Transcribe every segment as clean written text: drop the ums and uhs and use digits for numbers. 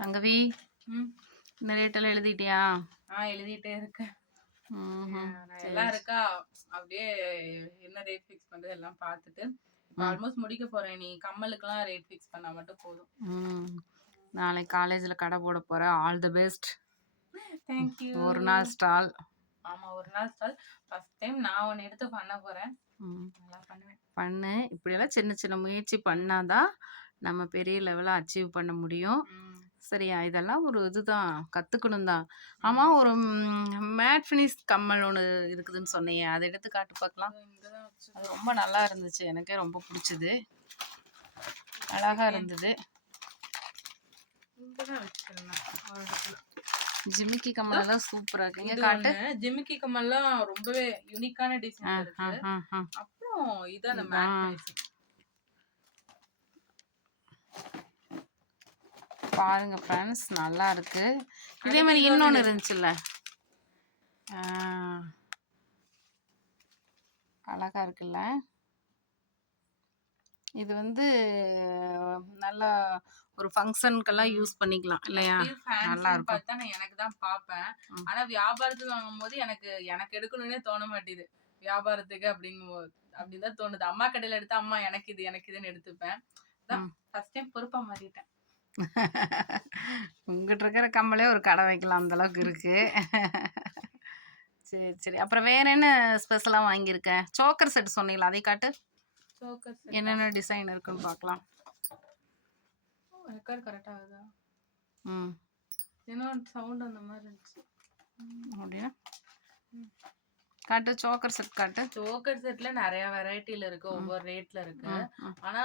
சங்கவி, ம். இந்த ரேட்டெல்லாம் எழுதிட்டியா? எழுதிட்டே இருக்கேன். ம்ஹ்ம். நான் சரி. எல்லாம் இருக்கா, அப்படியே என்ன ரேட் ஃபிக்ஸ் பண்றது எல்லாம் பார்த்துட்டு, இப்போ ஆல்மோஸ்ட் முடிக்க போறேன். நீ கம்மலுக்கெல்லாம் ரேட் ஃபிக்ஸ் பண்ணா மட்டும் போதும். நாளைக்கு காலேஜ்ல கடை போட போறேன். All the best. தேங்க்யூ. ஒரு நாள் ஸ்டால். ஆமா, ஒரு நாள் ஸ்டால். ஃபர்ஸ்ட் டைம் நான் ஒன்று எடுத்து பண்ண போறேன். நல்லா பண்ணுவேன். பண்ணு. இப்படியெல்லாம் சின்ன சின்ன முயற்சி பண்ணாதான் நம்ம பெரிய லெவலில் அச்சீவ் பண்ண முடியும். சரியா? இதெல்லாம் ஒரு இதுதான், கற்றுக்கணும் தான். ஆமாம், ஒரு மேட் ஃபினிஷ் கம்மல் ஒன்று இருக்குதுன்னு சொன்னியே, அதை எடுத்து காட்டு பார்க்கலாம். அது ரொம்ப நல்லா இருந்துச்சு, எனக்கே ரொம்ப பிடிச்சது, அழகா இருந்தது. ஜிமிக்கி கம்மல் எல்லாம் சூப்பரா இருக்கு. இங்க காட்டு. ஜிமிக்கி கம்மல்லாம் ரொம்பவே யூனிக்கான டிசைன் இருக்கு. அப்புறம் இது அந்த மேட் ஃபினிஷிங் பாருங்க ஃப்ரெண்ட்ஸ், நல்லா இருக்கு. இதே மாதிரி இன்னொன்று இருந்துச்சுல்ல, அழகா இருக்குல்ல. இது வந்து நல்லா ஒரு ஃபங்க்ஷனுக்கெல்லாம் யூஸ் பண்ணிக்கலாம் இல்லையா? நல்லா இருக்கும். பார்த்தா நான் எனக்கு தான் பார்ப்பேன். ஆனா வியாபாரத்துக்கு வாங்கும்போது எனக்கு எடுக்கணும்னே தோண மாட்டேது. வியாபாரத்துக்கு அப்படிதான் தோணுது. அம்மா கடையில எடுத்தா அம்மா எனக்கு இதுன்னு எடுத்துப்பேன். ஃபர்ஸ்ட் டைம் பொறுப்பா மாறிட்டேன். உங்ககிட்ட இருக்கிற கம்மலே ஒரு கடை வைக்கலாம், அந்த அளவுக்கு இருக்கு. சரி சரி. அப்புறம் வேற என்ன ஸ்பெஷலாக வாங்கியிருக்கேன்? சோக்கர் செட் சொன்னீங்களா, அதை காட்டு. என்னென்ன டிசைன் இருக்குன்னு பார்க்கலாம். ரெக்கார்ட் கரெக்டாக ஆகுதா? ஏன்னா சவுண்ட் அந்த மாதிரி இருந்துச்சு. அப்படின்னா காட்டு, சோக்கர் செட் காட்டு. சோக்கர் செட்ல நிறைய வெரைட்டில இருக்கு, ஒவ்வொரு ரேட்ல இருக்கு. ஆனா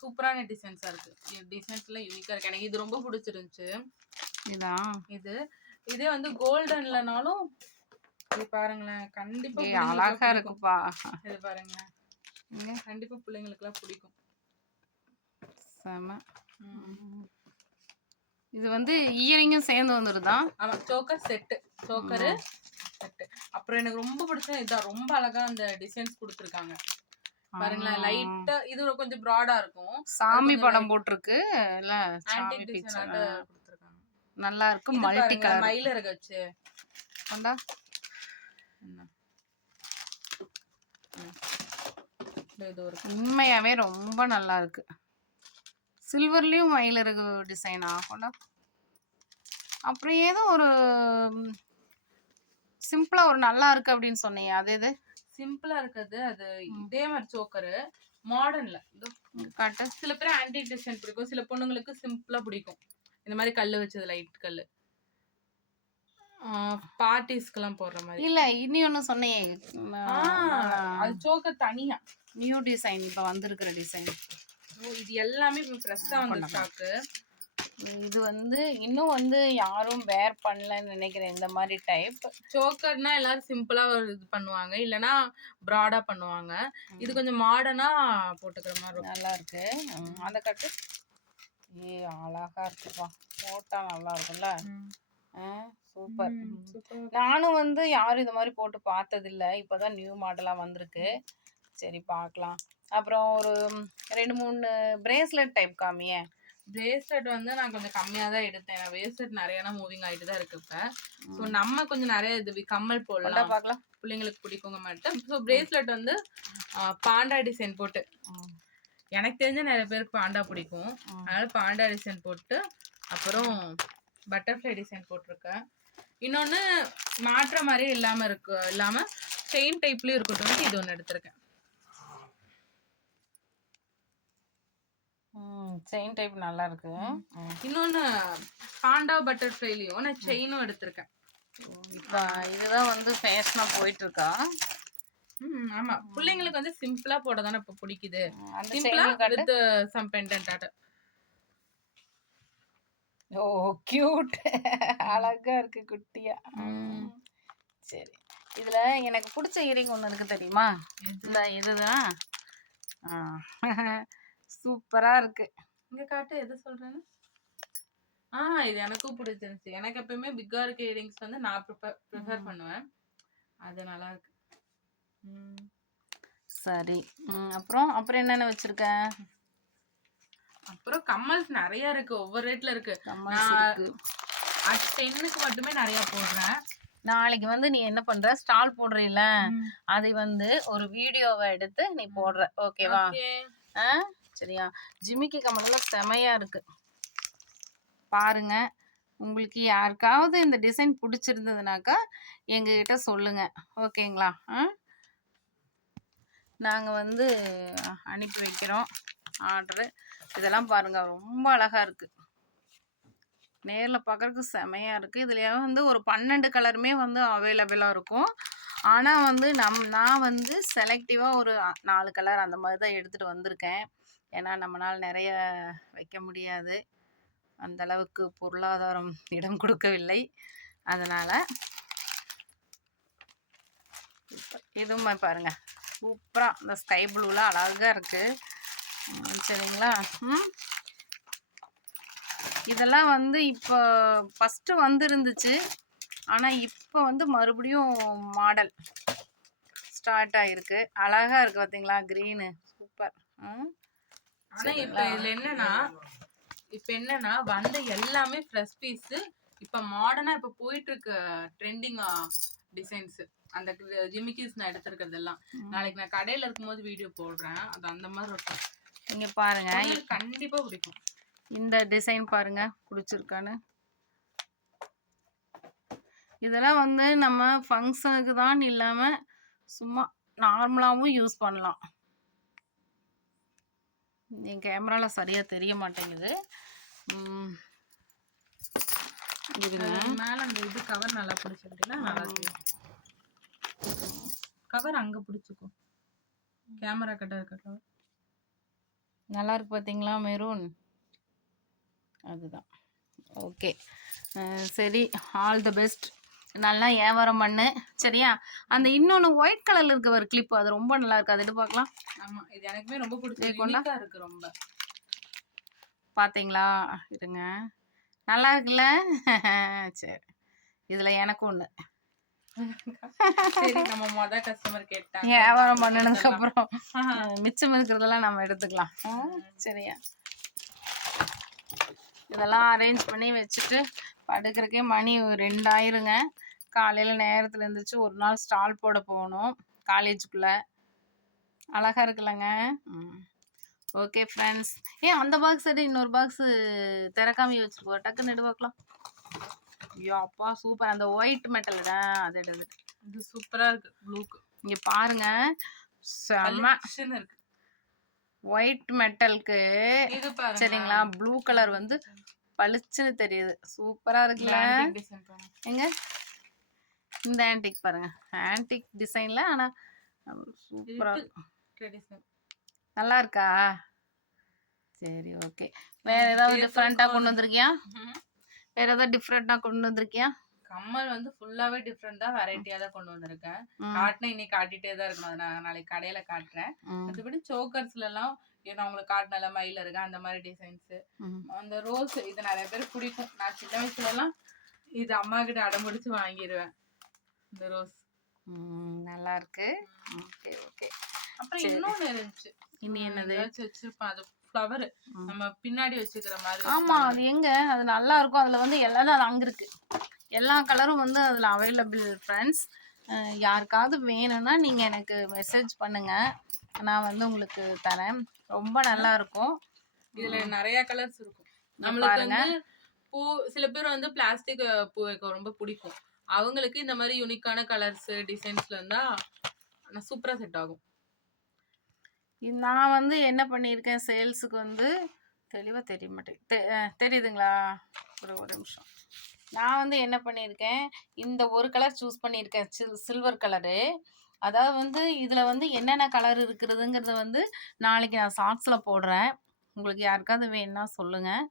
சூப்பரான டிசைன்ஸா இருக்கு. டிசைன்ஸ்ல யூனிக்கா இருக்கு. எனக்கு இது ரொம்ப பிடிச்சிருந்துச்சு. இதே வந்து கோல்டன்லனாலும் இது பாருங்களேன், கண்டிப்பா அழகா இருக்குப்பா. இது பாருங்களேன், கண்டிப்பா பிள்ளைங்களுக்கு எல்லாம் பிடிக்கும். செம. இது வந்து இயரிங்கும் சேர்ந்து வந்துருதா? ஆமா, சோக்கர் செட்டு, சோக்கரு செட்டு. அப்புறம் எனக்கு ரொம்ப பிடிச்சது இதான், ரொம்ப அழகா அந்த டிசைன்ஸ் கொடுத்துருக்காங்க பாருங்களேன். லைட்டா இது கொஞ்சம் ப்ராடா இருக்கும். சாமி படம் போட்டிருக்கு இல்ல, சாமி ஆன்டிக் பிக்சர் கொடுத்துருக்காங்க. நல்லா இருக்கு. மல்டி கலர் மயில இறக வச்சு கொண்டா. உண்மையாவே ரொம்ப நல்லா இருக்கு. சில்வர்லயும் மயிலிறகு டிசைனா கொண்டா. அப்புறம் ஏதோ ஒரு சிம்பிளா ஒரு நல்லா இருக்கு அப்படின்னு சொன்னீங்க, அது எது? சிம்பிளா இருக்குது அது. இதே மாதிரி சோக்கரு மாடர்ன்ல காட்டு. சில பேர் ஆன்டிக் டிசைன் பிடிக்கும், சில பொண்ணுங்களுக்கு சிம்பிளா பிடிக்கும். இந்த மாதிரி கல்லு வச்சது, லைட் கல்லு, பார்ட்டிஸ்க்கெல்லாம் போடுற மாதிரி. இல்ல, இனி ஒண்ணு சொன்னேன், அது சோக்கர் தனியா நியூ டிசைன், இப்ப வந்திருக்கிற டிசைன். இது எல்லாமே இப்ப ஃப்ரெஷ்ஷா வந்த ஸ்டாக்கு. இது வந்து இன்னும் வந்து யாரும் வேர் பண்ணலன்னு நினைக்கிறேன். இந்த மாதிரி டைப் சோக்கர்னா எல்லாரும் சிம்பிளா இது பண்ணுவாங்க, இல்லைன்னா ப்ராடா பண்ணுவாங்க. இது கொஞ்சம் மாடர்னா போட்டுக்கிற மாதிரி நல்லா இருக்கு. அந்த கட்டு அழகா இருக்குப்பா, போட்டா நல்லா இருக்கும்ல. சூப்பர். நானும் வந்து யாரும் இந்த மாதிரி போட்டு பார்த்ததில்ல, இப்போதான் நியூ மாடலாக வந்திருக்கு. சரி பார்க்கலாம். அப்புறம் ஒரு 2-3 பிரேஸ்லெட் டைப் காமியே. பிரேஸ்லெட் வந்து நான் கொஞ்சம் கம்மியாக தான் எடுத்தேன். பிரேஸ்லெட் நிறையா மூவிங் ஆகிட்டு தான் இருக்கு இப்போ. ஸோ நம்ம கொஞ்சம் நிறைய இது கம்மல் போடலாம், பார்க்கலாம், பிள்ளைங்களுக்கு பிடிக்குங்க மாட்டேன். ஸோ பிரேஸ்லெட் வந்து பாண்டா டிசைன் போட்டு, எனக்கு தெரிஞ்ச நிறைய பேருக்கு பாண்டா பிடிக்கும், அதனால பாண்டா டிசைன் போட்டு, அப்புறம் பட்டர்ஃப்ளை டிசைன் போட்டிருக்கேன். இன்னொன்று மாற்ற மாதிரியே இல்லாமல் செயின் டைப்லேயும் இருக்கட்டும், இது ஒன்று எடுத்திருக்கேன். செயின் டைப் நல்லா இருக்கு. இன்னொன்று பாண்டா பட்டர்ஃப்ளைலையும் நான் செயினும் எடுத்திருக்கேன். இப்போ இதுதான் வந்து ஃபேஷனாக போயிட்டு இருக்கா. ஆமா, பிள்ளைங்களுக்கு வந்து சிம்பிளா போட தானே இப்போ பிடிக்குது. சிம்பிளா with some pendant. Oh cute, அழகா இருக்கு குட்டியா. சரி, இதுல எனக்கு பிடிச்ச இயரிங் ஒன்று இருக்கு தெரியுமா? இதுதான் சூப்பரா இருக்கு. இங்க காட்டு, எது சொல்றேன்னு. இது எனக்கும் பிடிச்சிருந்துச்சு. எனக்கு எப்பயுமே பிக்கா இருக்க இயரிங்ஸ் வந்து நான் ப்ரிஃபர் பண்ணுவேன். அது நல்லா இருக்கு. சரி, அப்புறம் என்னென்ன வச்சிருக்கேன்? அப்புறம் கம்மல்ஸ் நிறைய இருக்கு, ஒவ்வொரு ரேட்ல இருக்கு. கம்மல்ஸ் நான் இருக்கு. 10க்கு மட்டுமே நிறைய போடுறேன். நாளைக்கு வந்து நீ என்ன பண்ற, ஸ்டால் போடுறீல்ல, அதை வந்து ஒரு வீடியோவை எடுத்து நீ போடுற, ஓகேவா? சரியா? ஜிமிக்கி கம்மல்லாம் செமையா இருக்கு பாருங்க. உங்களுக்கு யாருக்காவது இந்த டிசைன் பிடிச்சிருந்ததுனாக்கா எங்ககிட்ட சொல்லுங்க, ஓகேங்களா? நாங்கள் வந்து அனுப்பி வைக்கிறோம் ஆர்டரு. இதெல்லாம் பாருங்க, ரொம்ப அழகா இருக்கு. நேரில் பார்க்குறதுக்கு செமையாக இருக்குது. இதுல வந்து ஒரு 12 கலருமே வந்து அவைலபிளாக இருக்கும். ஆனால் வந்து நான் வந்து செலக்டிவாக ஒரு 4 கலர் அந்த மாதிரி தான் எடுத்துகிட்டு வந்திருக்கேன். ஏன்னா நம்மளால் நிறைய வைக்க முடியாது, அந்த அளவுக்கு பொருளாதாரம் இடம் கொடுக்கவில்லை. அதனால் இதுவுமே பாருங்க, சூப்பராக இந்த ஸ்கை ப்ளூவில் அழகாக இருக்குது. சரிங்களா? இதெல்லாம் வந்து இப்போ ஃபஸ்ட்டு வந்துருந்துச்சு, ஆனால் இப்போ வந்து மறுபடியும் மாடல் ஸ்டார்ட் ஆகிருக்கு. அழகாக இருக்குது பார்த்தீங்களா, க்ரீனு சூப்பர். ஆனால் இப்போ இதில் என்னன்னா வந்த எல்லாமே ஃப்ரெஷ் பீஸு. இப்போ மாடர்னாக இப்போ போயிட்டுருக்கு ட்ரெண்டிங் டிசைன்ஸு. அந்த ஜிமிக்கிஸ் நான் எடுத்துருக்கிறதெல்லாம் நாளைக்கு நான் கடையில் இருக்கும்போது வீடியோ போடுறேன். அது அந்த மாதிரி இருக்கும். நீங்கள் பாருங்கள், கண்டிப்பாக பிடிக்கும். இந்த டிசைன் பாருங்க, பிடிச்சிருக்கான்னு. இதெல்லாம் வந்து நம்ம ஃபங்க்ஷனுக்கு தான் இல்லாமல் சும்மா நார்மலாகவும் யூஸ் பண்ணலாம். என் கேமராவில் சரியாக தெரிய மாட்டேங்குது. மேலே அந்த இது கவர் நல்லா பிடிச்சிருக்குன்னா நல்லா தெரியும். கவர் அங்கே பிடிச்சிக்கும், கேமரா கிட்ட இருக்க கவர் நல்லா இருக்கு பார்த்தீங்களா, மெரூன். அதுதான். ஓகே, சரி, ஆல் த பெஸ்ட். நல்லா வியாபாரம் பண்ணு, சரியா? அந்த இன்னொன்று ஒயிட் கலரில் இருக்க ஒரு கிளிப், அது ரொம்ப நல்லா இருக்கு, அது எடுத்து பார்க்கலாம். ஆமாம், இது எனக்குமே ரொம்ப பிடிச்சிருக்கு, இருக்கு ரொம்ப. பார்த்தீங்களா? இருங்க, நல்லா இருக்குல்ல? சரி, இதில் எனக்கு ஒன்று. சரி, நம்ம மொதல் கஸ்டமர் கேட்டாங்க, வியாபாரம் பண்ணினதுக்கு அப்புறம் மிச்சம் இருக்கிறதெல்லாம் நம்ம எடுத்துக்கலாம், சரியா? இதெல்லாம் அரேஞ்ச் பண்ணி வச்சுட்டு படுக்கிறக்கே மணி 2ஆயிருங்க. காலையில் நேரத்தில் இருந்துச்சு, ஒரு நாள் ஸ்டால் போட போகணும் காலேஜுக்குள்ளே. அழகாக இருக்குல்லங்க? Okay friends. அந்த பாக்ஸ் எடு, இன்னொரு பாக்ஸு திறக்காம வச்சுருக்கோம், டக்குன்னு எடு பார்க்கலாம். ஐயோ அப்பா சூப்பர், அந்த ஒயிட் மெட்டல் தான், அது எடுது. இது சூப்பராக இருக்குது, ப்ளூக்கு. இங்கே பாருங்க, செம்ம இருக்கு. ஒயிட் மெட்டலுக்கு சரிங்களா, ப்ளூ கலர் வந்து பளிச்சுன்னு தெரியுது, சூப்பரா இருக்குல்ல? எங்க இந்த ஆன்டிக் பாருங்க, ஆன்டிக் டிசைன்ல, ஆனா சூப்பரா நல்லா இருக்கா? சரி, ஓகே. வேற ஏதாவது டிஃப்ரெண்டா கொண்டு வந்திருக்கியா? வேற ஏதாவது டிஃப்ரெண்டா கொண்டு வந்திருக்கியா? கம்மல் வந்து ஃபுல்லாவே டிஃப்ரெண்டா வெரைட்டியா தான் கொண்டு வந்திருக்கேன். காட்டினா இன்னைக்கு காட்டிட்டே தான் இருக்கணும், அதை நான் நாளைக்கு கடையில காட்டுறேன். மற்றபடி சோக்கர்ஸ்ல எல்லாம் நான் உங்களுக்கு காட்டினால மயில இருக்கு, அந்த மாதிரி டிசைன்ஸ். அந்த ரோஸ் இது நிறைய பேர் பிடிக்கும். நான் சின்ன வயசுல எல்லாம் இது அம்மா கிட்ட அடம்பிடிச்சு வாங்கிடுவேன், இந்த ரோஸ். நல்லா இருக்கு. Okay okay. அப்புறம் இன்னொன்னு இருந்துச்சு, இனி என்னது வச்சிருப்பேன், அது ஃப்ளவர் நம்ம பின்னாடி வச்சுக்கிற மாதிரி. ஆமா, அது எங்க, அது நல்லா இருக்கும். அதுல வந்து எல்லாரும் அங்க இருக்கு, எல்லா கலரும் வந்து அதில் அவைலபிள் ஃப்ரெண்ட்ஸ். யாருக்காவது வேணும்னா நீங்கள் எனக்கு மெசேஜ் பண்ணுங்கள், நான் வந்து உங்களுக்கு தரேன். ரொம்ப நல்லா இருக்கும். இதில் நிறைய கலர்ஸ் இருக்கும். நம்மளுக்கு வந்து பூ, சில பேர் வந்து பிளாஸ்டிக் பூ வைக்க ரொம்ப பிடிக்கும், அவங்களுக்கு இந்த மாதிரி யூனிக்கான கலர்ஸ் டிசைன்ஸ்ல இருந்தால் சூப்பராக செட் ஆகும். நான் வந்து என்ன பண்ணியிருக்கேன், சேல்ஸுக்கு வந்து தெளிவாக தெரிய மாட்டேன், தெரியுதுங்களா? ஒரு நிமிஷம். நான் வந்து என்ன பண்ணியிருக்கேன், இந்த ஒரு கலர் சூஸ் பண்ணியிருக்கேன், சில்வர் கலரு. அதாவது வந்து இதில் வந்து என்னென்ன கலர் இருக்கிறதுங்கிறத வந்து நாளைக்கு நான் ஷார்ட்ஸில் போடுறேன். உங்களுக்கு யாருக்காவது வேணும்னா சொல்லுங்கள்.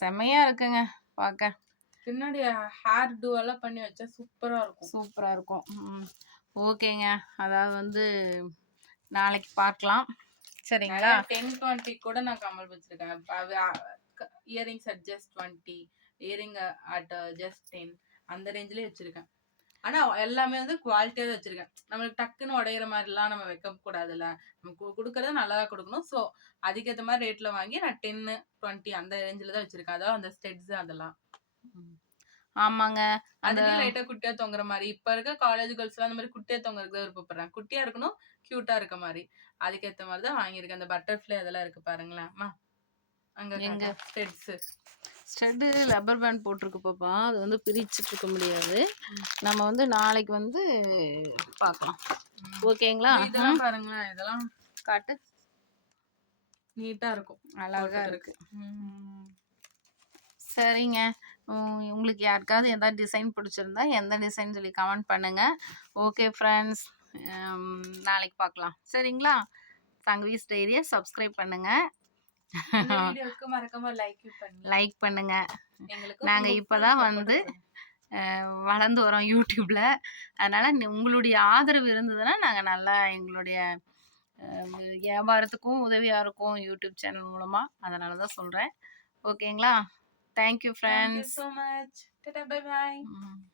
செம்மையாக இருக்குங்க பார்க்க. பின்னாடி ஹேர் டூவெல்லாம் பண்ணி வச்சா சூப்பராக இருக்கும். சூப்பராக இருக்கும். ஓகேங்க, அதாவது வந்து நாளைக்கு பார்க்கலாம், சரிங்களா? 10-20 கூட நான் கமல் வச்சிருக்கேன். Earrings at just 20, earring at just 10, அந்த ரேஞ்சிலே வச்சிருக்கேன். ஆனா எல்லாமே வந்து குவாலிட்டியா தான் வச்சிருக்கேன். நம்மளுக்கு டக்குன்னு உடையிற மாதிரிலாம் நம்ம வைக்க கூடாதுல்ல. நம்ம குடுக்கறது நல்லதா குடுக்கணும். சோ அதுக்கேத்த மாதிரி ரேட்ல வாங்கி நான் 10, 20 அந்த ரேஞ்சில தான் வச்சிருக்கேன். அதான் அந்த ஸ்டெட்ஸ் அதெல்லாம். ம். ஆமாங்க. அந்த அதுலயும் லைட்டா குட்டியா தொங்குற மாரி. இப்ப இருக்க காலேஜ் கேர்ள்ஸ்லாம் அந்த மாரி குட்டியா தொங்குறதுக்கு தான் விருப்பப்படுறாங்க. குட்டியா இருக்கணும், கியூட்டா இருக்க மாரி. அதுக்கேத்த மாரி தான் வாங்கியிருக்கேன். அந்த பட்டர்ஃப்ளை அதெல்லாம் இருக்கு பாருங்களேன். அங்க எங்க காட்டு. ஸ்டெட்ஸ். ஸ்டட்டு ரப்பர் பேண்ட் போட்டிருக்கு பாப்பா. அது வந்து பிரிச்சுட்டு இருக்க முடியாது. நம்ம வந்து நாளைக்கு வந்து பார்க்கலாம். ஓகேங்களா? இதெல்லாம் பாருங்களேன். இதெல்லாம் காட்டு. நீட்டா இருக்கும். அழகா இருக்கு. ம். சரிங்க. உங்களுக்கு யாருக்காவது எதாவது டிசைன் பிடிச்சிருந்தா, எந்த டிசைன் சொல்லி கமெண்ட் பண்ணுங்க. Okay friends. நாளைக்கு பார்க்கலாம். சரிங்களா? சங்கவீஸ் டைரியை சப்ஸ்கிரைப் பண்ணுங்க. இந்த வீடியோக்கு மறக்காம லைக் பண்ணுங்க. எங்களுக்கு நாங்க இப்பதான் வந்து வளர்ந்து வரோம் யூடியூப்ல. அதனால உங்களுடைய ஆதரவு இருந்ததுன்னா, நாங்க நல்லா எங்களுடைய வியாபாரத்துக்கும் உதவியா இருக்கும் யூடியூப் சேனல் மூலமா. அதனால தான் சொல்றேன். ஓகேங்களா? Thank you Thank you friends. so much. Bye bye.